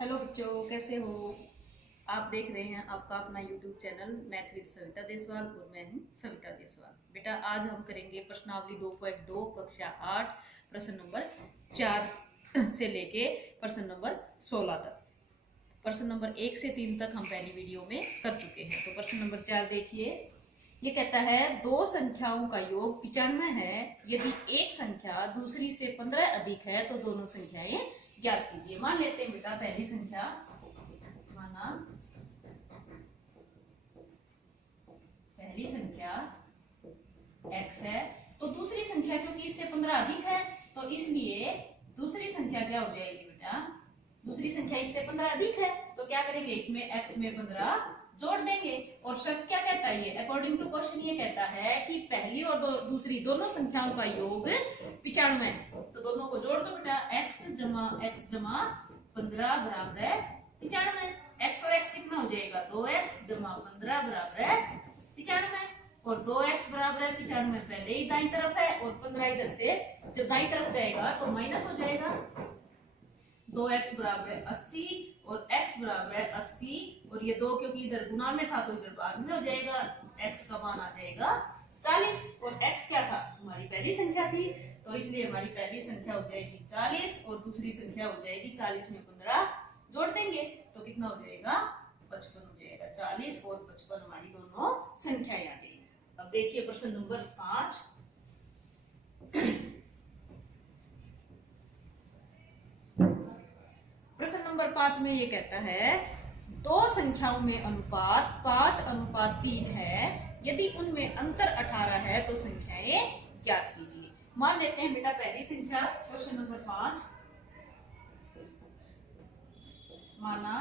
Hello बच्चों, कैसे हो। आप देख रहे हैं आपका अपना YouTube channel math with Savita Deswal और मैं हूं सविता देसवाल। बेटा आज हम करेंगे प्रश्नावली 2.2 कक्षा 8 प्रश्न नंबर 4 से लेके प्रश्न नंबर 16 तक। प्रश्न नंबर 1 से 3 तक हम पहली वीडियो में कर चुके हैं। तो प्रश्न नंबर 4 देखिए। ये कहता है दो संख्याओं का योग 95 है। यदि एक संख्या दूसरी से 15 अधिक है तो दोनों संख्याएं ज्ञात कीजिए। मान लेते हैं बेटा पहली संख्या माना पहली संख्या x है, तो दूसरी संख्या क्योंकि इससे 15 अधिक है तो इसलिए दूसरी संख्या क्या हो जाएगी बेटा, दूसरी संख्या इससे 15 अधिक है तो क्या करेंगे, इसमें x में 15 जोड़ देंगे। और शर्त क्या कहता है, ये अकॉर्डिंग टू क्वेश्चन ये कहता है कि पहली और दूसरी दोनों संख्याओं का योग 95 है। तो दोनों को जोड़ दो बेटा, x जमा 15 बराबर है 95। x और x कितना हो जाएगा, 2x जमा 15 बराबर है 95। और 2x बराबर है 95 पहले ही दाईं तरफ है और 15 इधर से जब दाईं तरफ जाएगा तो माइनस हो जाएगा। 2x बराबर है 80 और x बराबर है 80 और ये 2 क्योंकि इधर गुना में था तो इधर बाद में हो जाएगा। x का मान आ जाएगा 40 और x क्या था, हमारी पहली संख्या थी तो इसलिए हमारी पहली संख्या हो जाएगी 40 और दूसरी संख्या हो जाएगी 40 में 15 जोड़ देंगे तो कितना हो जाएगा, 55 हो जाएगा। 40 और 55 हमारी दोनों संख्याएं आ जाएंगी। अब देखिए प्रश्न नंबर 5। प्रश्न नंबर 5 में ये कहता है दो संख्याओं में अनुपात 5:3 है। यदि उनमें अंतर 18 है तो संख्याएं ज्ञात कीजिए। मान लेते हैं बेटा पहली संख्या, क्वेश्चन नंबर 5 माना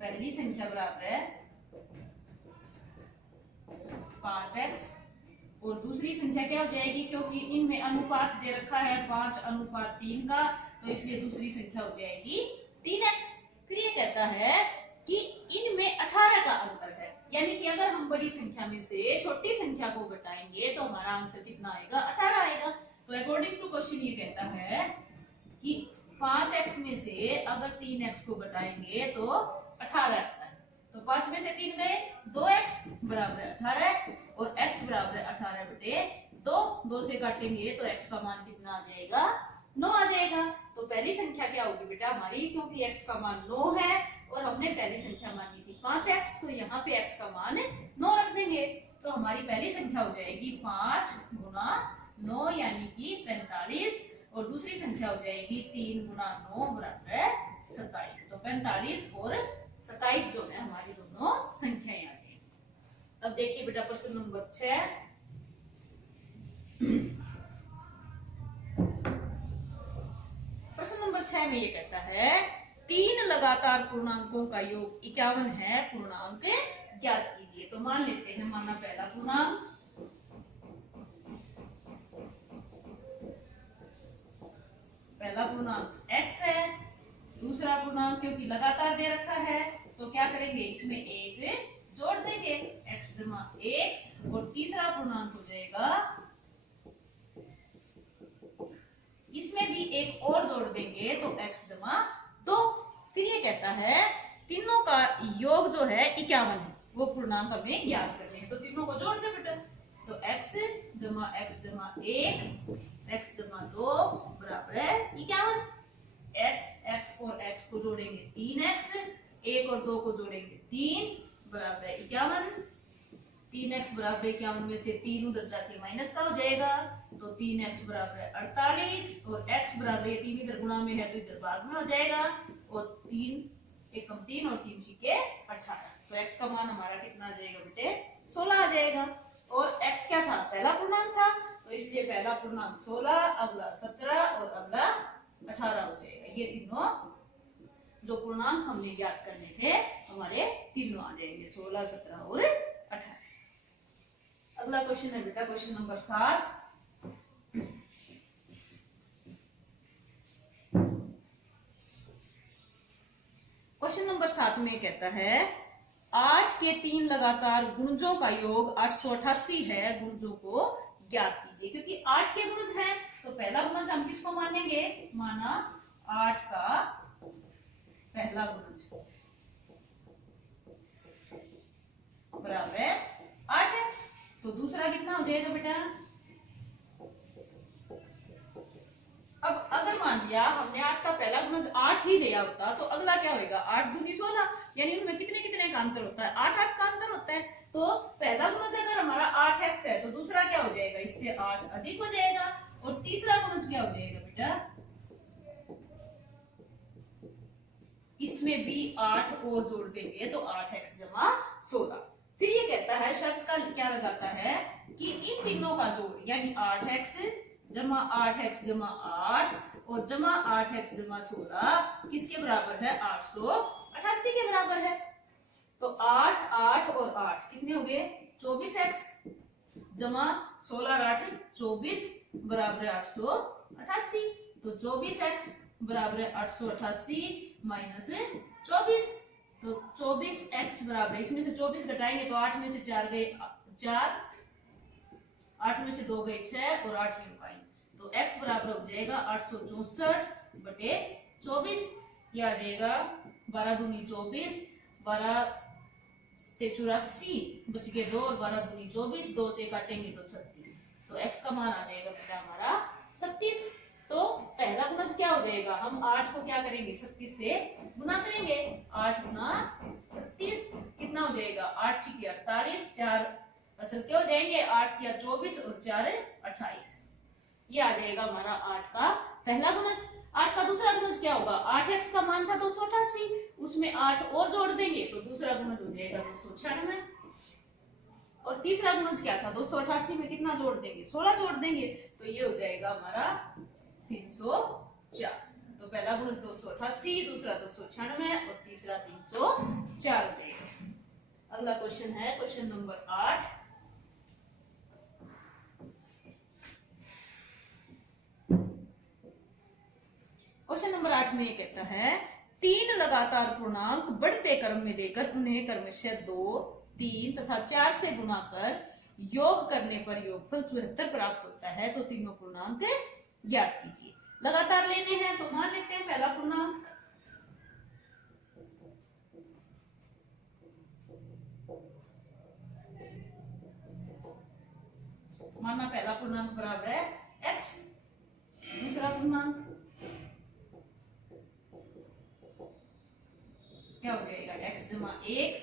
पहली संख्या बराबर है 5x और दूसरी संख्या क्या हो जाएगी, क्योंकि इनमें अनुपात दे रखा है 5:3 का तो इसलिए दूसरी संख्या हो जाएगी 3x। फिर ये कहता है कि इनमें 18 का अंतर है, यानी कि अगर हम बड़ी संख्या में से छोटी संख्या को घटाएंगे तो हमारा आंसर कितना आएगा, 18 आएगा। तो अकॉर्डिंग टू क्वेश्चन ये कहता है कि 5x में से अगर 3x को घटाएंगे तो 18 आता है। तो 5 में से 3 गए, 2x बराबर है 18 और x बराबर है 18 बटे 2 से काटेंगे तो x का मान कितना आ जाएगा, 9 आ जाएगा। तो पहली संख्या क्या होगी बेटा हमारी, क्योंकि x का मान 9 है और हमने पहली संख्या मानी थी 5x तो यहाँ पे x का मान 9 रख देंगे तो हमारी पहली संख्या हो जाएगी 5 गुना 9 यानी कि 45 और दूसरी संख्या हो जाएगी 3 गुना 9 बराबर है 27। तो 45 और 27 जो है हमारी दोनों संख्याएं आ जाएंगी। अब देखिए बेटा प्रश्न नंबर 6। प्रश्न नंबर 6 में ये कहता है 3 लगातार पूर्णांकों का योग 51 है, पूर्णांक ज्ञात कीजिए। तो मान लेते हैं, माना पहला पूर्णांक x है, दूसरा पूर्णांक क्योंकि लगातार दे रखा है तो क्या करेंगे, इसमें एक जोड़ देंगे x जमा 1 और तीसरा पूर्णांक हो जाएगा, इसमें भी एक और जोड़ देंगे तो x जमा 2। फिर ये कहता है तीनों का योग जो है 51 है, वो पूर्णांक हमें ज्ञात करने हैं। तो तीनों को जोड़ दे बेटा, तो x जमा 1 x जमा 2 बराबर है 51। x और x को जोड़ेंगे 3x, 1 और 2 को जोड़ेंगे 3 बराबर है 51। 3x बराबर 51 में से 3 उधर जाके माइनस का हो जाएगा तो 3x बराबर है 48 और x बराबर है 3 इधर गुणा में है तो इधर बाद में हो जाएगा और 3 एकम 3 और 3 छिके 18। तो x का मान हमारा कितना आ जाएगा बेटे, 16 आ जाएगा। और x क्या था, पहला पूर्णांक था तो इसलिए पहला पूर्णांक 16, अगला 17 और अगला 18 हो जाएगा। ये तीनों जो पूर्णांक हमने ज्ञात करने थे हमारे तीनों आ जाएंगे, 16, 17 और 18। अगला क्वेश्चन है बेटा क्वेश्चन नंबर 7। क्वेश्चन नंबर 7 में कहता है 8 के 3 लगातार गुणजों का योग 888 है, गुणजों को ज्ञात कीजिए। क्योंकि 8 के गुणज है तो पहला गुणज हम किसको मानेंगे, माना 8 का पहला गुणज बराबर है 8x। तो दूसरा कितना हो जाएगा बेटा? अब अगर मान लिया हमने 8 का पहला गुणज 8 ही लिया होता तो अगला क्या होगा? 8 दूनी 16, यानी उनमें कितने कितने का अंतर होता है? 8 8 का अंतर होता है। तो पहला गुणज अगर हमारा 8x है तो दूसरा क्या हो जाएगा? इससे 8 अधिक हो जाएगा। और तीसरा गुणज क्या हो जाएगा बेटा? इसमें भी 8 और जोड़ देंगे तो 8x जमा 16। फिर ये कहता है, शर्त का क्या लगाता है कि इन तीनों का जोड़ यानी 8x जमा 8x जमा 8 और जमा 8x जमा 16 किसके बराबर है? 888 के बराबर है। तो 8 8 और 8 कितने हो गए? 24x जमा 16 और 8 24 बराबर है 888। तो 24x बराबर है 888 माइनस 24। तो 24x बराबर, इसमें से 24 घटाएंगे तो 8 में से 4 गए 4, 8 में से 2 गए 6 और 8 ही पाएंगे। तो x बराबर हो जाएगा 864 बटे 24। ये आ जाएगा 12 दूनी 24, 12 से 84 बच के 2 और 12 दूनी 24, 2 से काटेंगे तो 36। तो x का मान आ जाएगा बेटा हमारा 36। तो पहला गुणज क्या हो जाएगा? हम 8 को क्या करेंगे? 36 से गुना करेंगे। 8 गुना 36 कितना हो जाएगा? 8 छिके 48, 4 असल क्या हो जाएंगे? 8 किया 24 और 4 28। ये आ जाएगा हमारा 8 का पहला गुणज। 8 का दूसरा गुणज क्या होगा? 8x का मान था 288, उसमें 8 और जोड़ देंगे तो दूसरा गुणज हो जाएगा 296। और तीसरा गुणज क्या था? 288 में कितना जोड़ देंगे? 16 जोड़ देंगे तो ये हो जाएगा हमारा 304। तो पहला गुणज 288, दूसरा 296 और तीसरा 304 हो जाएगा। अगला क्वेश्चन है क्वेश्चन नंबर 8। क्वेश्चन नंबर 8 में ये कहता है 3 लगातार पूर्णांक बढ़ते क्रम में लेकर उन्हें क्रमशः 2 3 तथा 4 से गुणा कर योग करने पर योगफल 74 प्राप्त होता है। तो तीनों पूर्णांक ज्ञात कीजिए। लगातार लेने हैं तो मान लेते हैं पहला पूर्णांक माना पहला पूर्णांक बराबर है x। दूसरा पूर्णांक क्या हो जाएगा? x जमा 1।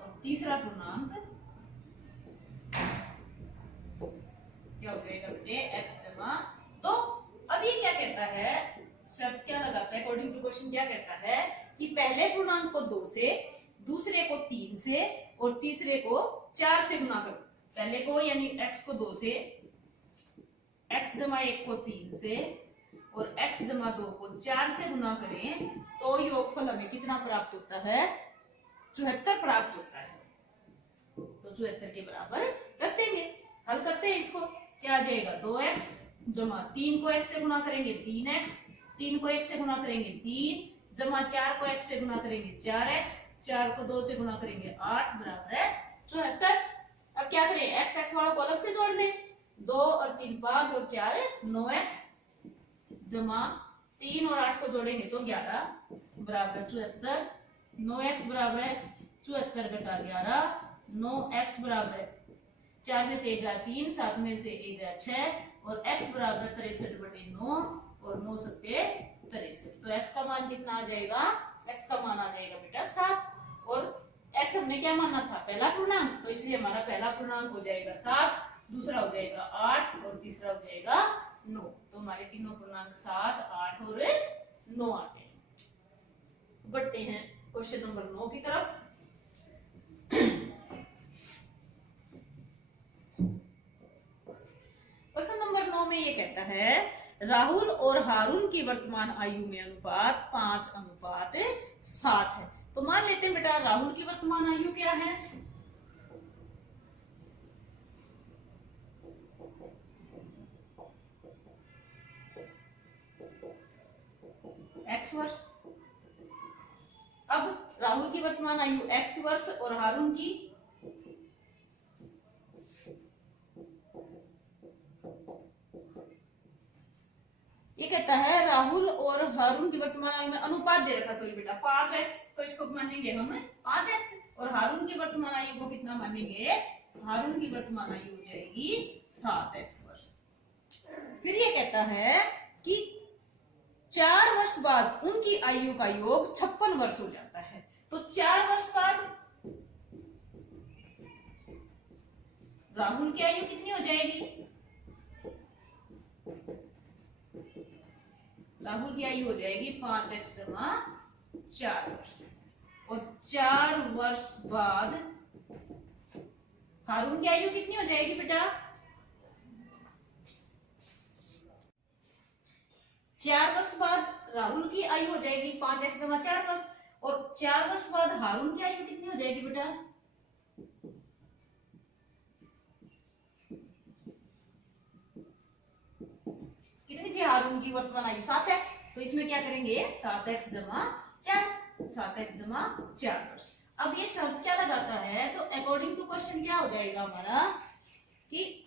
और तीसरा पूर्णांक क्या हो जाएगा बेटे? x जमा 2। अब ये क्या कहता है? शर्त क्या लगाता है? अकॉर्डिंग टू क्वेश्चन क्या कहता है कि पहले पूर्णांक को 2 से, दूसरे को 3 से और तीसरे को 4 से गुना करो। पहले को यानी x को 2 से, x जमा 1 को 3 से और x जमा 2 को 4 से गुना करें तो योगफल हमें कितना प्राप्त होता है? 74 प्राप्त होता है। तो 74 के बराबर कर देंगे। हल करते हैं इसको। क्या आ जाएगा? 2x जमा 3 को x से गुना करेंगे 3x, 3 को 1 से गुना करेंगे 3 जमा 4 को x से गुना करेंगे 4x, 4 को 2 से गुना करेंगे 8 बराबर है 74। अब क्या करें? x x वालों को अलग से जोड़ दें। 2 और 3 5 और 4 9x जमा 3 और 8 को जोड़ेंगे तो 11 बराबर 74। 9x बराबर है 74 घटा 11, 9x बराबर है 4 में से 1 गया 3, 7 में से 1 गया 6 और x बराबर 63 बटे 9 और 9 सत्ते 63। तो x का मान कितना आ जाएगा? x का मान आ जाएगा बेटा 7। और x हमने क्या माना था? पहला पूर्णांक, तो इसलिए हमारा पहला पूर्णांक हो जाएगा 7, दूसरा हो जाएगा 8 और तीसरा हो जाएगा 9। तो हमारे तीनों पूर्णांक 7 8 और 9 आ जाएंगे। बढ़ते हैं क्वेश्चन नंबर 9 की तरफ। क्वेश्चन नंबर 9 में ये कहता है राहुल और हारून की वर्तमान आयु में अनुपात 5:7 है। तो मान लेते हैं बेटा राहुल की वर्तमान आयु क्या है? x वर्ष। अब राहुल की वर्तमान आयु x वर्ष और हारून की ये कहता है राहुल और हारून की वर्तमान आयु में अनुपात दे रखा, सॉरी बेटा 5x, तो इसको मानेंगे हम 5x, और हारून की वर्तमान आयु को कितना मानेंगे, हारून की वर्तमान आयु हो जाएगी 7x वर्ष। फिर ये कहता है कि 4 वर्ष बाद उनकी आयु का योग 56 वर्ष हो जाता है। तो 4 वर्ष बाद राहुल की आयु कितनी हो जाएगी, राहुल की आयु हो जाएगी 5x जमा 4 वर्ष, और 4 वर्ष बाद हारून की आयु कितनी हो जाएगी बेटा, 4 वर्ष बाद राहुल की आयु हो जाएगी 5x जमा 4 वर्ष, और 4 वर्ष बाद हारून की आयु कितनी हो जाएगी बेटा, कितनी थी हारून की वर्तमान आयु 7x, तो इसमें क्या करेंगे 7x जमा 4, 7x जमा 4 वर्ष। अब ये शब्द क्या लगाता है, तो अकॉर्डिंग टू क्वेश्चन क्या हो जाएगा हमारा कि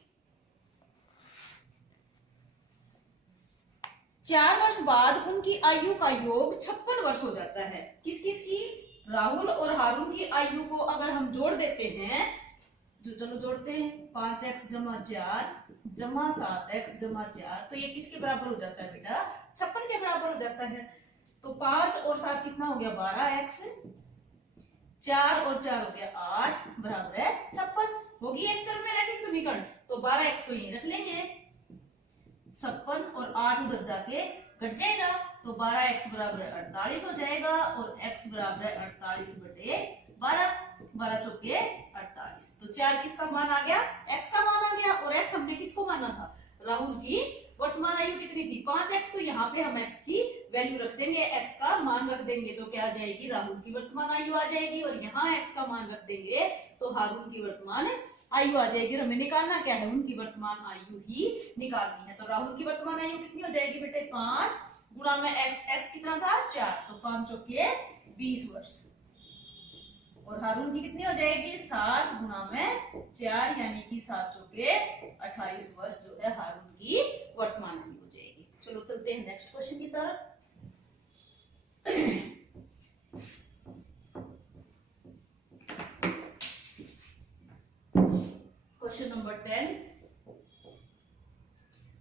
4 वर्ष बाद उनकी आयु का योग 56 वर्ष हो जाता है। किस किस की, राहुल और हारून की आयु को अगर हम जोड़ देते हैं, जो चलो जोड़ते हैं 5x जमा 4 जमा 7x जमा 4, तो ये किसके बराबर हो जाता है बेटा, 56 के बराबर हो जाता है। तो 5 और 7 कितना हो गया 12x, 4 और 4 हो गया 8 बराबर है 56, होगी एक चर में रैखिक समीकरण, तो 12x को यहीं रख लेंगे, 56 और 8 उधर जाके घट जाएगा, तो 12x बराबर 48 हो जाएगा, और x बराबर 48 बटे 12, 12 चौके 48, तो 4 किसका मान आ गया, x का मान आ गया, और x हमने किसको माना था, राहुल की वर्तमान आयु कितनी थी 5x, तो यहाँ पे हम x की वैल्यू रख देंगे, x का मान रख देंगे, तो क्या आ जाएगी, राहुल की वर्तमान आयु आ जाएगी, और यहाँ x का मान रख देंगे तो हारून की वर्तमान आयु आ जाएगी। और हमें निकालना क्या है, उनकी वर्तमान आयु ही निकालनी है। तो राहुल की वर्तमान आयु कितनी हो जाएगी बेटे 5 गुणा में x कितना था 4, तो 5 चौके 20 वर्ष, और हारून की कितनी हो जाएगी 7 गुणा में 4, यानी कि 7 चौके 28 वर्ष जो है हारून की वर्तमान आयु हो जाएगी। चलो चलते हैं नेक्स्ट क्वेश्चन की तरफ। क्वेश्चन नंबर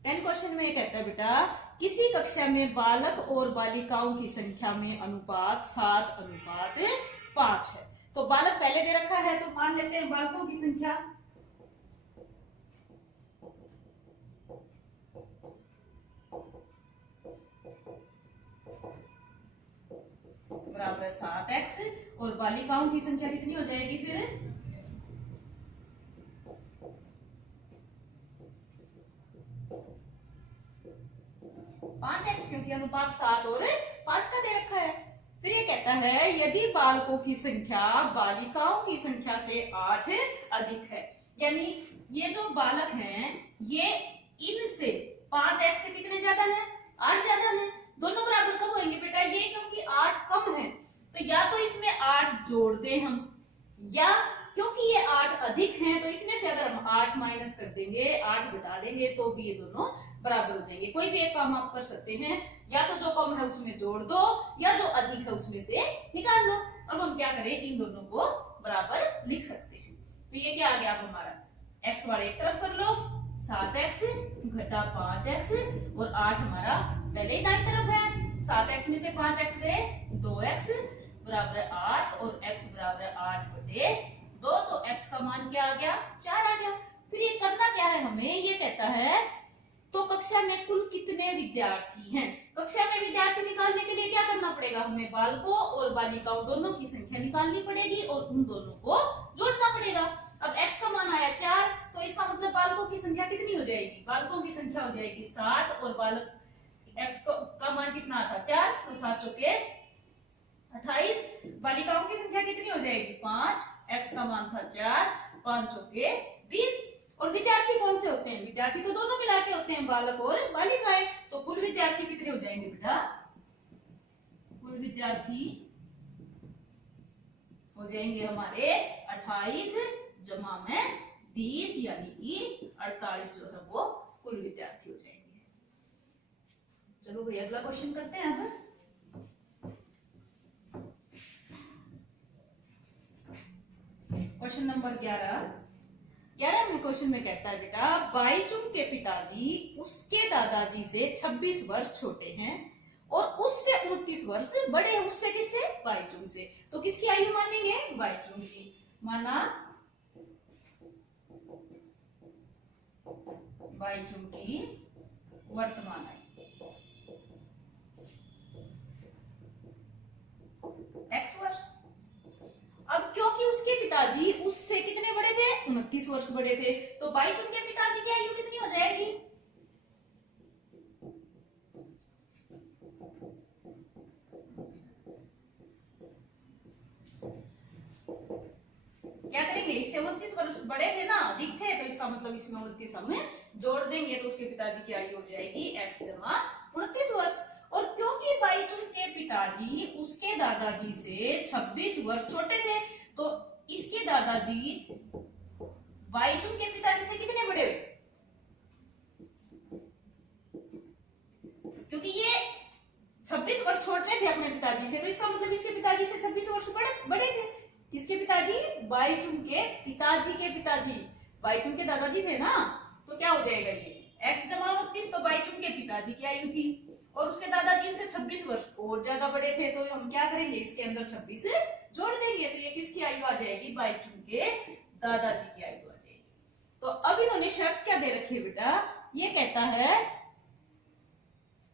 10 क्वेश्चन में कहता है बेटा, किसी कक्षा में बालक और बालिकाओं की संख्या में अनुपात 7:5 है। तो बालक पहले दे रखा है, तो मान लेते हैं बालकों की संख्या, बराबर 7x, और बालिकाओं की संख्या कितनी हो जाएगी फिर 5x, क्योंकि अनुपात 7 और 5 का दे रखा है। फिर ये कहता है यदि बालकों की संख्या बालिकाओं की संख्या से 8 अधिक है, यानी ये जो बालक हैं ये इनसे 5x से कितने ज्यादा है, 8 ज्यादा है, दोनों बराबर कब होंगे बेटा, ये क्योंकि 8 कम है तो या तो इसमें 8 जोड़ दें हम, या क्योंकि ये 8 अधिक हैं तो इसमें से अगर हम 8 माइनस कर देंगे, 8 घटा देंगे, तो भी ये दोनों बराबर हो जाएंगे। कोई भी एक काम आप कर सकते हैं, या तो जो कम है उसमें जोड़ दो, या जो अधिक है उसमें से निकाल लो। अब हम क्या करें, इन दोनों को बराबर लिख सकते हैं। तो ये क्या आ गया अब हमारा, x वाले एक तरफ कर लो, 7x घटा 5x, और 8 हमारा पहले ही दाईं तरफ है, 7x में से 5x गए 2x बराबर 8, और x बराबर 8 बटे 2, तो x का मान क्या आ गया 4 आ गया। फिर ये करना क्या है हमें, ये कहता है तो कक्षा में कुल कितने विद्यार्थी हैं। कक्षा में विद्यार्थी निकालने के लिए क्या करना पड़ेगा, हमें बालकों और बालिकाओं दोनों की संख्या निकालनी पड़ेगी और उन दोनों को जोड़ना पड़ेगा। अब x का मान आया 4, तो इसका मतलब बालकों की संख्या कितनी हो जाएगी, बालकों की संख्या हो जाएगी 7, और बालक x का मान कितना था 4, तो 7 चौके 28, बालिकाओं की संख्या कितनी हो जाएगी 5, x का मान था 4, 5 चौके 20, और विद्यार्थी कौन से होते हैं, विद्यार्थी तो दोनों मिला के होते हैं, बालक और बालिकाएं, तो कुल विद्यार्थी कितने हो जाएंगे बेटा, कुल विद्यार्थी हो जाएंगे हमारे 28 जमा में 20, यानी कि 48 जो है वो कुल विद्यार्थी हो जाएंगे। चलो भाई अगला क्वेश्चन करते हैं अब। क्वेश्चन नंबर 11वें क्वेश्चन में कहता है बेटा, बाईचुंग के पिताजी उसके दादाजी से 26 वर्ष छोटे हैं और उससे 29 वर्ष बड़े हैं। उससे किससे? बाईचुंग से। तो किसकी आयु मानेंगे? बाईचुंग की। माना बाईचुंग की वर्तमान आयु x वर्ष। अब क्योंकि उसके पिताजी उससे कितने बड़े थे? 29 वर्ष बड़े थे, तो बाईचुंग के पिताजी की आयु कितनी हो जाएगी? क्या करेंगे? इससे 29 वर्ष बड़े थे ना, अधिक थे, तो इसका मतलब इसमें 29 हमें जोड़ देंगे, तो उसके पिताजी की आयु हो जाएगी x जमा 29 वर्ष। और क्योंकि बाईचुंग के पिताजी उसके दादाजी से 26 वर्ष छोटे थे, तो इसके दादाजी बाईचुंग के पिताजी से कितने बड़े हुए? क्योंकि ये 26 वर्ष छोटे थे अपने पिताजी से, तो इसका मतलब इसके पिताजी से 26 वर्ष बड़े थे। किसके पिताजी? बाईचुंग के पिताजी के पिताजी। बाईचुंग के दादाजी थे ना, तो क्या हो जाएगा ये x जमा 29, तो बाईचुंग के पिताजी की आयु थी और उसके दादाजी से 26 वर्ष और ज्यादा बड़े थे, तो हम क्या करेंगे? इसके अंदर 26 जोड़ देंगे, तो ये किसकी आयु आ जाएगी? बाईचुंग के दादाजी की आयु आ जाएगी। तो अब इन्होंने शर्त क्या दे रखी है बेटा? ये कहता है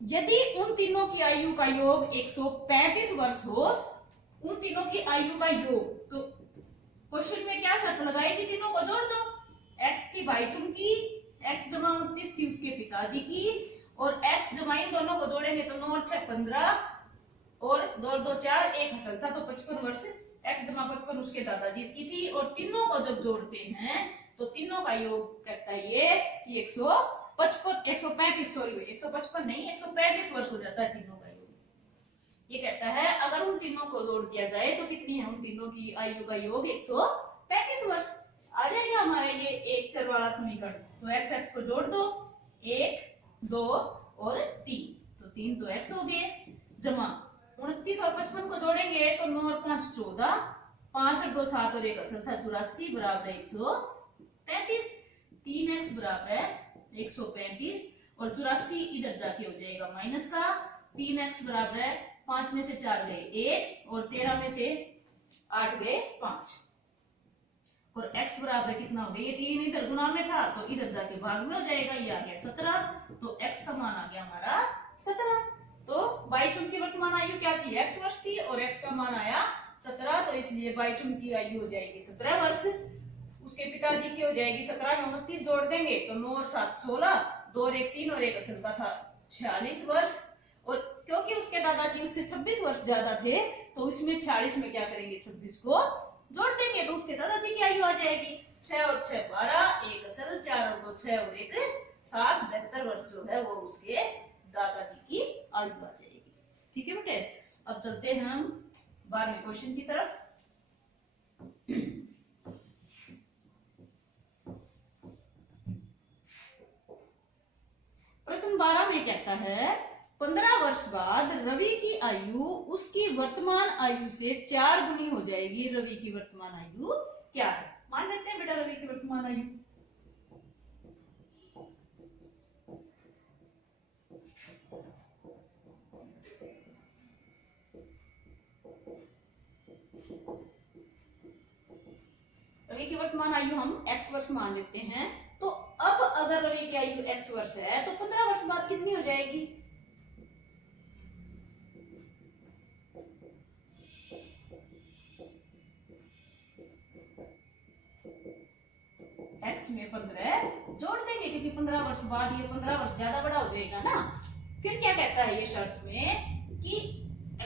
यदि उन तीनों की आयु का योग 135 वर्ष हो, उन तीनों की आयु का योग, तो क्वेश्चन में क्या शर्त लगाएगी? तीनों को जोड़ दो। x थी बाईचुंग की, x जमा 29 थी उसके पिताजी की, और x जमा इन दोनों को जोड़ेंगे तो 9 और 6 15, और 2 और 2 4, एक हसल था, तो 55 वर्ष x जमा 55 उसके दादाजी की थी। और तीनों को जब जोड़ते हैं तो तीनों का योग कहता है ये कि 135 सॉरी 155 नहीं 135 वर्ष हो जाता है तीनों का योग। ये कहता है अगर उन तीनों को जोड़ दिया जाए तो कितनी है उन तीनों की आयु का योग? 135 वर्ष आ जाएगा हमारे ये एक चर वाला समीकरण। तो x x को जोड़ दो, 1 2 और 3, तो 3 तो x हो गए, जमा 29 और 55 को जोड़ेंगे तो 9 और 5 14, 5 और 2 7 और 1 असल था 84 बराबर 135, 3x बराबर 135 और 84 इधर जाके हो जाएगा माइनस का, 3x बराबर 5 में से 4 गए 1 और 13 में से 8 गए 5, और x बराबर कितना हो गया? ये 3 इधर गुना में था तो इधर जाके भाग में हो जाएगा, ये आ गया 17, तो x का मान आ गया हमारा 17। तो बाईचुंग की वर्तमान आयु क्या थी? x वर्ष थी और x का मान आया 17, तो इसलिए बाईचुंग की आयु हो जाएगी 17 वर्ष। उसके पिताजी की हो जाएगी 17 में 29 जोड़ देंगे तो 9 और 7 16, 2 और 1 3 और 1 असल का था 46 वर्ष। और क्योंकि उसके दादाजी उससे 26 वर्ष ज्यादा थे तो इसमें 46 में क्या करेंगे? 26 को जोड़ देंगे तो उसके दादाजी की आयु आ जाएगी 6 और 6 12, 1 असल 4 और 2 6 और 1 7, 72 वर्ष जो है वो उसके दादाजी की आयु आ जाएगी। ठीक है बेटे, अब चलते हैं हम 12वें क्वेश्चन की तरफ। प्रश्न 12 में कहता है 15 वर्ष बाद रवि की आयु उसकी वर्तमान आयु से 4 गुनी हो जाएगी। रवि की वर्तमान आयु क्या है? मान लेते हैं बेटा रवि की वर्तमान आयु। रवि की वर्तमान आयु हम x वर्ष मान लेते हैं। तो अब अगर रवि की आयु x वर्ष है तो 15 वर्ष बाद कितनी हो जाएगी? x में 15 जोड़ देंगे क्योंकि 15 वर्ष बाद ये 15 वर्ष ज्यादा बड़ा हो जाएगा ना। फिर क्या कहता है ये शर्त में कि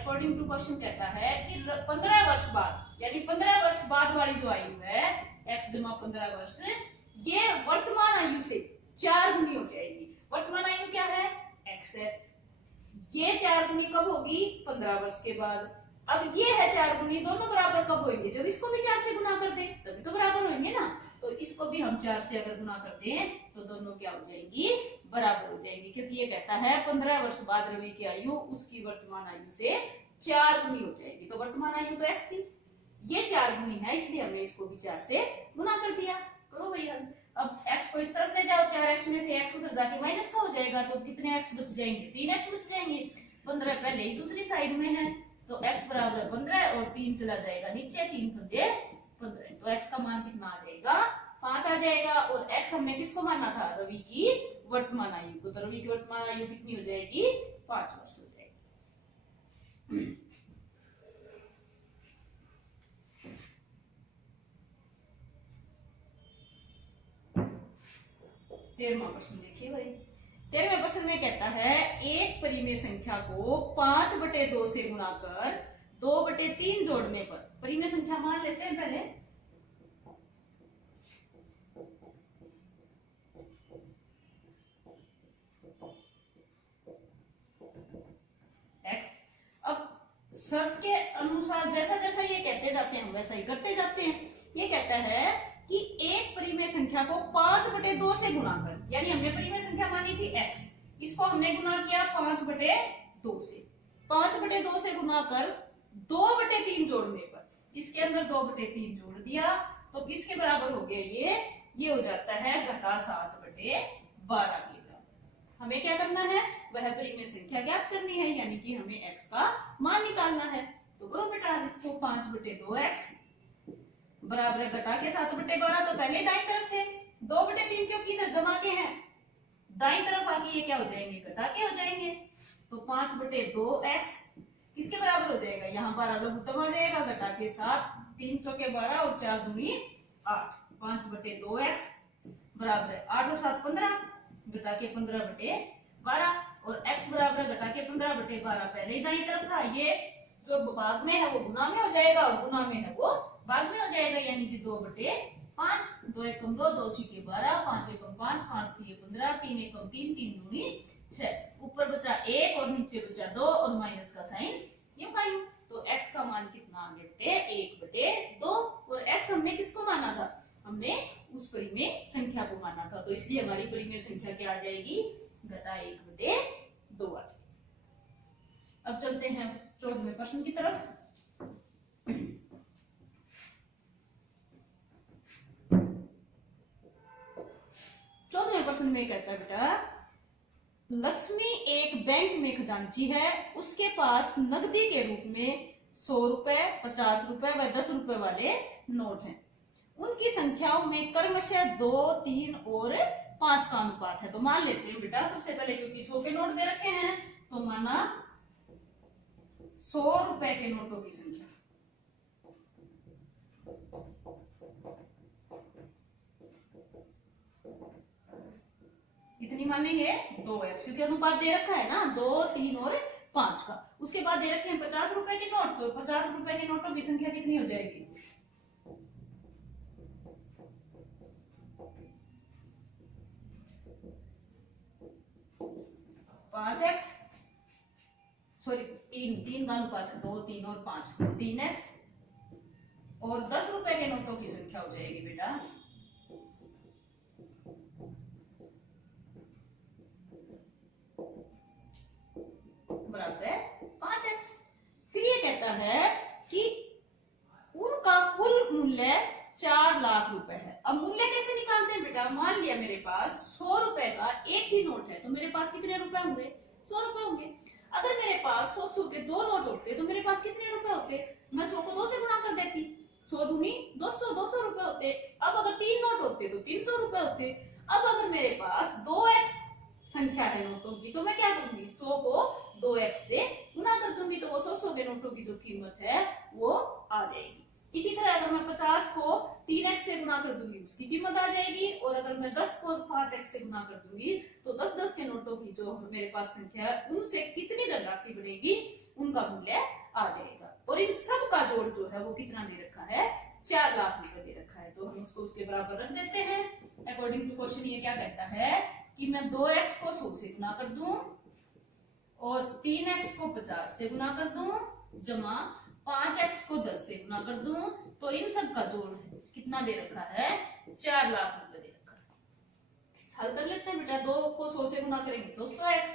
अकॉर्डिंग टू क्वेश्चन कहता है कि 15 वर्ष बाद यानी 15 वर्ष बाद वाली जो आयु है x जमा 15 वर्ष, ये वर्तमान आयु से 4 गुनी हो जाएगी। वर्तमान आयु क्या है? x है। ये 4 गुनी कब होगी? 15 वर्ष के बाद। अब ये है 4 गुनी, दोनों बराबर कब होंगे? जब इसको भी 4 से गुना कर दे तभी तो बराबर होंगे ना। तो इसको भी हम 4 से अगर गुना कर दें तो दोनों क्या हो जाएंगी, बराबर हो जाएंगी, क्योंकि ये कहता है 15 वर्ष बाद रवि की आयु उसकी वर्तमान आयु से 4 गुनी हो जाएगी। तो वर्तमान आयु तो x थी, ये 4 गुनी है, इसलिए हमने इसको भी 4 से गुना कर दिया। करो भैया, अब x को इस तरफ ले जाओ, 4x में से x उधर जाके माइनस का हो जाएगा, तो कितने x बच जाएंगे, 3x बच जाएंगे। 15 पहले ही दूसरी साइड में है, तो x बराबर 15 और 3 चला जाएगा नीचे, 3 पंजे 15, तो x का मान कितना आ जाएगा, 5 आ जाएगा। और x हमने किसको माना था, रवि की वर्तमान आयु को, तो रवि की वर्तमान आयु कितनी हो जाएगी, 5 वर्ष हो जाएगी। 13वां प्रश्न देखिए भाई। 13वें प्रश्न में कहता है एक परिमेय संख्या को 5/2 से गुणा कर 2/3 जोड़ने पर, परिमेय संख्या मान लेते हैं पहले, x। अब शर्त के अनुसार जैसा जैसा ये कहते जाते हैं हम वैसा ही करते जाते हैं। ये कहता है कि एक परिमेय संख्या को 5/2 से गुणा कर, यानी हमने परिमेय संख्या मानी थी x, इसको हमने गुना किया 5/2 से, 5/2 से गुना कर 2/3 जोड़ने पर, इसके अंदर 2/3 जोड़ दिया तो किसके बराबर हो गया, ये हो जाता है घटा 7/12 के बराबर। हमें क्या करना है, वह परिमेय संख्या ज्ञात करनी है, यानी कि हमें x का मान निकालना है। तो करो बेटा, इसको 5/2x बराबर है घटा के 7/12, तो पहले दाईं तरफ थे, 2/3 क्योंकि इधर जमा के हैं, दाईं तरफ आके ये क्या हो जाएंगे, घटा के हो जाएंगे। तो 5/2x किसके बराबर हो जाएगा, यहाँ 12 लघुत्तम आ जाएगा, घटा के 7, 3 चौके 12 और 4 दूनी 8, 5/2x बराबर है 8 और 7 15, घटा के 15/12, और x बराबर घटा के 15/12 पहले ही दाईं तरफ था, ये जो भाग में है वो गुना में हो जाएगा और गुना में है वो भाग में हो जाएगा, यानी कि 2/5, 2 एकम 2, 2 छिके 12, 5 एकम 5, 5 तिये 15, 3 एकम 3, 3 दूनी 6, ऊपर बचा 1 और नीचे बचा 2 और माइनस का साइन यूं का यूं। तो x का मान कितना आ गया, 1/2, और x हमने किसको माना था, हमने उस परिमेय संख्या को माना था, तो इसलिए हमारी परिमेय संख्या क्या आ जाएगी, घटा 1/2 आ जाएगी। अब चलते हैं 14वें प्रश्न की तरफ। 14वें प्रश्न में कहता है बेटा, लक्ष्मी एक बैंक में खजांची है, उसके पास नकदी के रूप में 100 रुपए, 50 रुपए व 10 रुपए वाले नोट हैं। उनकी संख्याओं में क्रमशः 2, 3 और 5 का अनुपात है। तो मान लेते हैं बेटा, सबसे पहले क्योंकि 100 के नोट दे रखे हैं, तो माना 100 रुपए के नोटों की संख्या, इतनी मानेंगे 2x, क्योंकि अनुपात दे रखा है ना 2, 3 और 5 का। उसके बाद दे रखे हैं 50 रुपए के नोट, तो 50 रुपए के नोटों की संख्या कितनी हो जाएगी, 5x, सॉरी 3 का अनुपात है 2, 3 और 5, तो 3x, और 10 रुपए के नोटों की संख्या हो जाएगी बेटा बराबर है 5x। फिर ये कहता है कि उनका कुल मूल्य 4 लाख रुपए है। अब मूल्य कैसे निकालते हैं बेटा, मान लिया मेरे पास 100 रुपए का एक ही नोट है, तो मेरे पास कितने रुपए होंगे, 100 रुपए होंगे। अगर मेरे पास 100 के 2 नोट होते तो मेरे पास कितने रुपए होते, मैं 100 को 2 से गुणा कर देती, 100 दूनी 200, 200 रुपए होते। अब अगर 3 नोट होते तो 300 रुपए होते। अब अगर मेरे पास 2x संख्या है नोटों की, तो मैं क्या करूंगी, 100 को 2x से गुना कर दूंगी, तो वो 100 के नोटों की जो कीमत है वो आ जाएगी। इसी तरह अगर मैं 50 को 3x से गुना कर दूंगी, उसकी कीमत आ जाएगी, और अगर मैं 10 को 5x से गुना कर दूंगी, तो 10-10 के नोटों की जो मेरे पास संख्या है उनसे कितनी धनराशि बढ़ेगी, उनका मूल्य आ जाएगा। और इन सब का जोड़ जो है वो कितना दे रखा है, 4 लाख रुपए दे रखा है, तो हम उसको उसके बराबर रख देते हैं। अकॉर्डिंग टू क्वेश्चन ये क्या कहता है कि मैं 2x को 100 से गुना कर दूं और 3x को 50 से गुना कर दूं, जमा 5x को 10 से गुना कर दूं, तो इन सब का जोड़ कितना दे रखा है, 4 लाख रुपए दे रखा है। हल कर लेते हैं बेटा। 2 को 100 से गुना करेंगे तो 100x,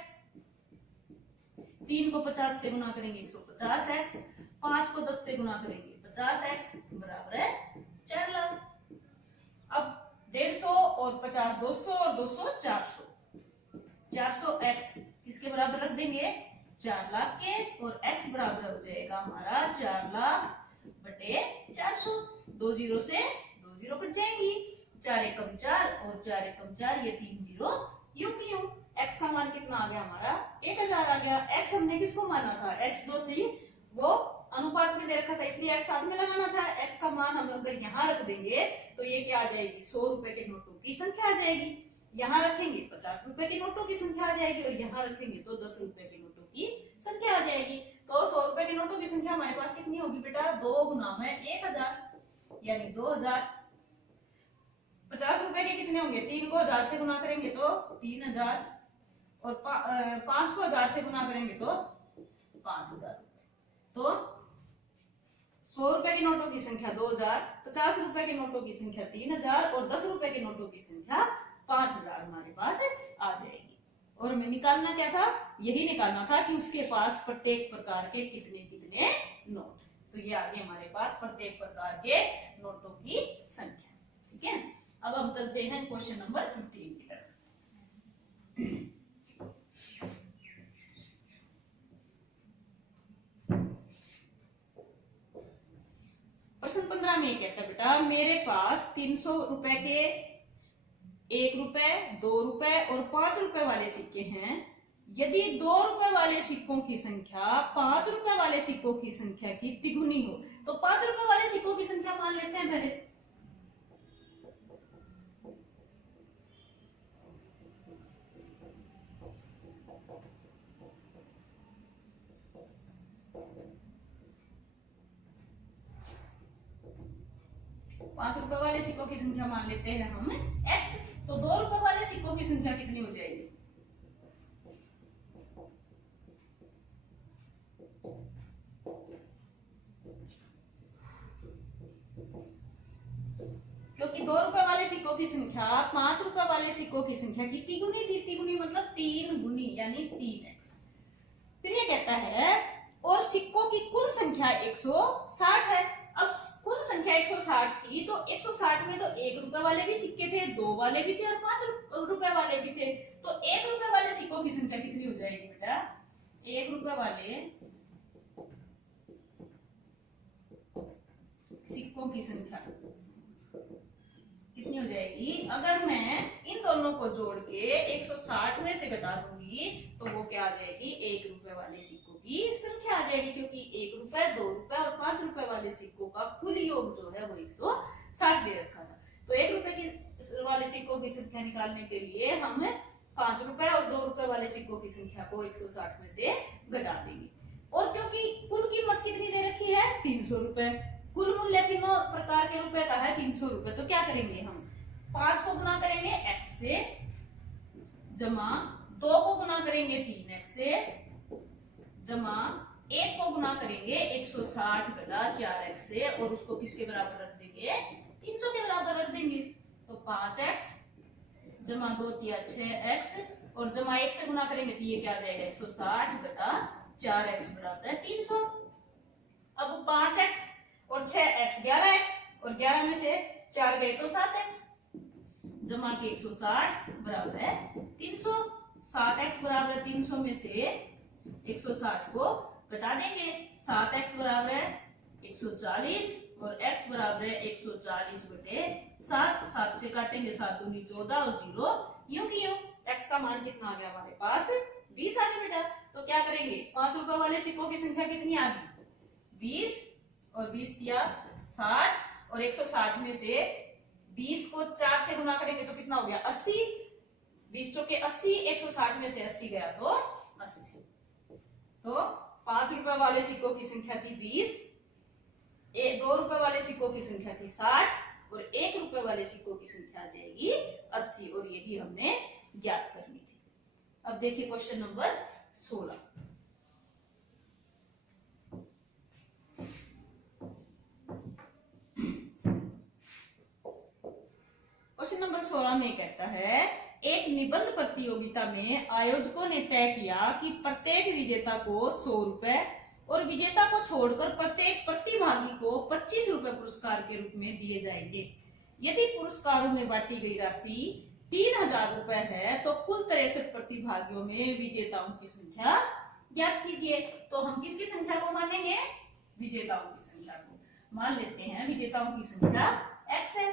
3 को 50 से गुना करेंगे 150x, 5 को 10 से गुना करेंगे 50x बराबर है 4 लाख। अब 150 और 50 200 और 200 400, 400x किसके बराबर रख देंगे 4 लाख के, और x बराबर हो जाएगा हमारा 4 लाख बटे 400। 2 जीरो से 2 जीरो कट जाएंगी, 4 एकम 4 और 4 एकम 4, ये 3 जीरो यूं की यूं। x का मान कितना आ गया हमारा 1000 आ गया। x हमने किसको माना था, x जो थी वो अनुपात में दे रखा था, इसलिए x साथ में लगाना था। x का मान हम अगर यहाँ रख देंगे तो ये क्या आ जाएगी 100 रुपए के नोटों की संख्या आ जाएगी। यहाँ रखेंगे 50 रुपए के नोटों की संख्या आ जाएगी, और यहाँ रखेंगे तो 10 रुपए के नोटों की संख्या आ जाएगी। तो 100 रुपए के नोटों की संख्या हमारे पास कितनी होगी बेटा, 2 गुना में 1000 यानी 2000। 50 रुपए के कितने होंगे, 3 को 1000 से गुना करेंगे तो 3000, और 5 को 1000 से गुना करेंगे तो 5000। तो 100 रुपए के नोटों की संख्या 2000, 50 रुपए के नोटों की संख्या 3000 और 10 रुपए के नोटों की संख्या 5000 हमारे पास आ जाएगी। और हमें निकालना क्या था, यही निकालना था कि उसके पास प्रत्येक प्रकार के कितने कितने नोट। तो ये आ गए हमारे पास प्रत्येक प्रकार के नोटों की संख्या। ठीक है, अब हम चलते हैं क्वेश्चन नंबर 15 की तरफ। प्रश्न 15 में कहता है बेटा, मेरे पास 300 रुपए के 1 रुपए, 2 रुपए और 5 रुपए वाले सिक्के हैं। यदि 2 रुपए वाले सिक्कों की संख्या 5 रुपए वाले सिक्कों की संख्या की तिगुनी हो, तो 5 रुपए वाले सिक्कों की संख्या मान लेते हैं पहले। ₹5 वाले सिक्कों की संख्या मान लेते हैं हम x। तो 2 रुपए वाले सिक्कों की संख्या कितनी हो जाएगी, क्योंकि 2 रुपए वाले सिक्कों की संख्या 5 रुपए वाले सिक्कों की संख्या की तिगुनी थी। तिगुनी मतलब 3 गुनी यानी 3x। फिर ये कहता है और सिक्कों की कुल संख्या 160 है। अब कुल संख्या 160 थी, तो 160 में तो 1 रुपए वाले भी सिक्के थे, 2 वाले भी थे और 5 रुपए वाले भी थे। तो 1 रुपए वाले सिक्कों की संख्या कितनी हो जाएगी बेटा, 1 रुपए वाले सिक्कों की संख्या कितनी हो जाएगी, अगर मैं इन दोनों को जोड़ के 160 में से घटा दूंगी तो वो क्या आ जाएगी, 1 रुपए वाले सिक्कों की संख्या आ जाएगी। क्योंकि 1 रुपए, 2 रुपए और 5 रुपए वाले सिक्कों का कुल योग जो है वो 160 दे रखा था। तो 1 रुपए की वाले सिक्कों की संख्या निकालने के लिए हम 5 रुपए और 2 रुपए वाले सिक्कों की संख्या को 160 में से घटा देंगे। और क्योंकि कुल कीमत कितनी दे रखी है, 300 रुपए, कुल मूल्य तीनों प्रकार के रुपए का है 300 रुपए। तो क्या करेंगे हम, 5 को गुना करेंगे x से, जमा 2 को गुना करेंगे 3x से, जमा 1 को गुना करेंगे 160 घटा 4x से, और उसको किसके बराबर रख देंगे, 300 के बराबर रख देंगे। तो 5x जमा 2 किया 6x, और जमा 1 से गुना करेंगे तो ये क्या आ जाएगा 160 घटा 4x बराबर है 300। अब 5x और 6x 11x, और 11 में से 4 गए तो 7x, जमा के 160 बराबर है 300। 7x बराबर है 300 में से 160 को घटा देंगे, 7x बराबर है 140 और x बराबर है 140 बटे 7। 7 से काटेंगे 7 दूनी 14 और 0 यूं की यूं। x का मान कितना आ गया हमारे पास, 20 आ गया बेटा। तो क्या करेंगे, 5 रुपए वाले सिक्कों की संख्या कितनी आ गई, 20, और 20 दिया 60, और 160 में से 20 को 4 से गुना करेंगे तो कितना हो गया 80, 20 चौके 80, 160 में से 80 गया तो 80। तो 5 रुपए वाले सिक्कों की संख्या थी 20, 2 रुपए वाले सिक्कों की संख्या थी 60, और 1 रुपए वाले सिक्कों की संख्या आ जाएगी 80, और यही हमने ज्ञात करनी थी। अब देखिए क्वेश्चन नंबर 16। क्वेश्चन नंबर 16 में कहता है, एक निबंध प्रतियोगिता में आयोजकों ने तय किया कि प्रत्येक विजेता को 100 रुपए और विजेता को छोड़कर प्रत्येक प्रतिभागी को 25 रुपए पुरस्कार के रूप में दिए जाएंगे। यदि पुरस्कारों में बांटी गई राशि 3000 रुपए है तो कुल 63 प्रतिभागियों में विजेताओं की संख्या ज्ञात कीजिए। तो हम किसकी संख्या को मानेंगे? विजेताओं की संख्या को। मान लेते हैं विजेताओं की संख्या x है।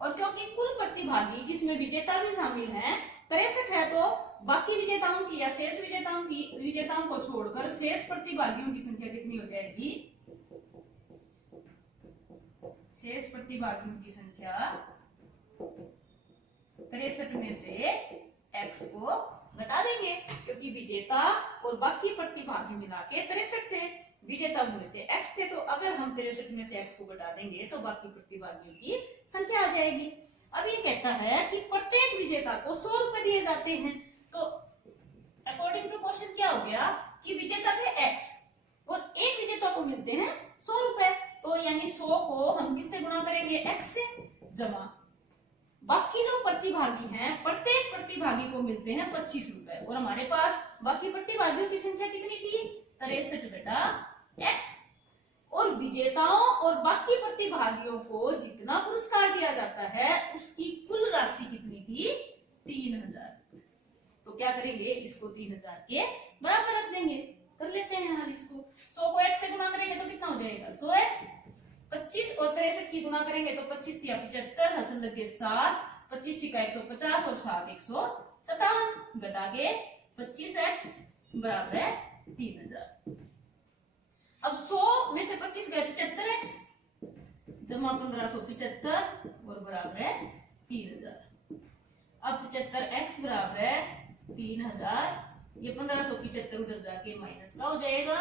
और क्योंकि कुल प्रतिभागी जिसमें विजेता भी शामिल हैं 63 है, तो बाकी विजेताओं की या शेष विजेताओं को छोड़कर शेष प्रतिभागियों की संख्या कितनी हो जाएगी? शेष प्रतिभागियों की संख्या 63 में से x को घटा देंगे, क्योंकि विजेता और बाकी प्रतिभागी मिला के 63 थे, विजेता में से x थे, तो अगर हम 63 में से x को घटा देंगे तो बाकी प्रतिभागियों की संख्या आ जाएगी। अब ये कहता है कि प्रत्येक विजेता को 100 रुपए दिए जाते हैं, तो अकॉर्डिंग टू क्वेश्चन क्या हो गया कि विजेता थे x और एक विजेता को मिलते हैं 100 रुपए, तो यानी 100 को हम किससे गुणा करेंगे? x से, जमा बाकी जो प्रतिभागी हैं प्रत्येक प्रतिभागी को मिलते हैं 25 रुपए, और हमारे पास बाकी प्रतिभागियों की संख्या कितनी थी? 63 बटा x, और विजेताओं और बाकी प्रतिभागियों को जितना पुरस्कार दिया जाता है उसकी कुल राशि कितनी थी? 3000। तो क्या करेंगे? इसको 3000 के बराबर रख देंगे। कर लेते हैं यार इसको। 100 को x से गुणा करेंगे तो कितना हो जाएगा? 100x। 25 और 63 की गुणा करेंगे तो 25 या 75, हसन लगे 7, 25 छिका 150 और 7 157, घटा के 25x बराबर है 3000। अब 100 में से 25 गए 75x, जमा 1575 और बराबर है 3000। अब 75x बराबर है 3000, ये 1575 उधर जाके माइनस का हो जाएगा,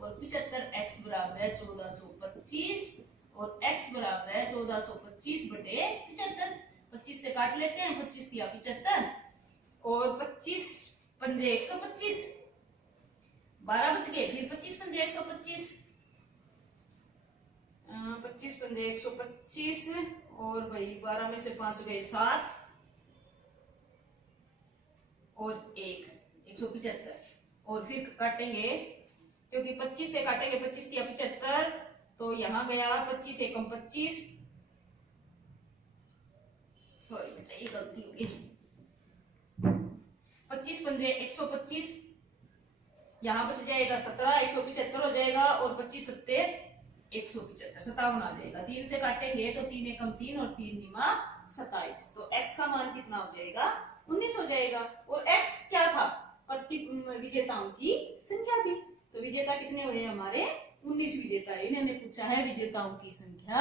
और 75x बराबर है 1425 और x बराबर है 1425 बटे 75। 25 से काट लेते हैं, 25 किया 75 और 25 पंजे 125, 12 बच गए, फिर 25 पंजे 125, 25 पंजे 125 और भाई 12 में से 5 गए 7 और 1 175, और फिर काटेंगे, क्योंकि 25 से काटेंगे 25 किया 75, तो यहां गया 25 एकम 25, सॉरी बेटा ये गलती हो गई, 25 पंजे 125, यहाँ बच जाएगा 17, 175 हो जाएगा, और 25 सत्ते 175, 57 आ जाएगा। 3 से काटेंगे तो 3 एकम 3 और 3 निमा 27, तो x का मान कितना हो जाएगा? 19 हो जाएगा। और x क्या था? विजेताओं की संख्या थी, तो विजेता कितने हुए हमारे? 19 विजेता। इन्होंने पूछा है विजेताओं की संख्या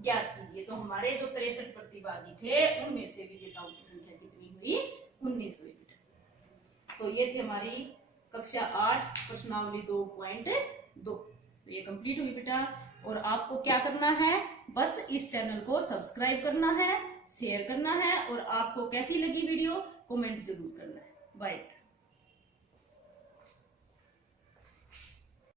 ज्ञात कीजिए, तो हमारे जो 63 प्रतिभागी थे उनमें से विजेताओं की संख्या कितनी हुई? 19 हुई बेटा। तो ये थी हमारी कक्षा 8 प्रश्नावली 2.2। तो ये कंप्लीट हुई बेटा, और आपको क्या करना है? बस इस चैनल को सब्सक्राइब करना है, शेयर करना है, और आपको कैसी लगी वीडियो कमेंट जरूर करना है। बाय।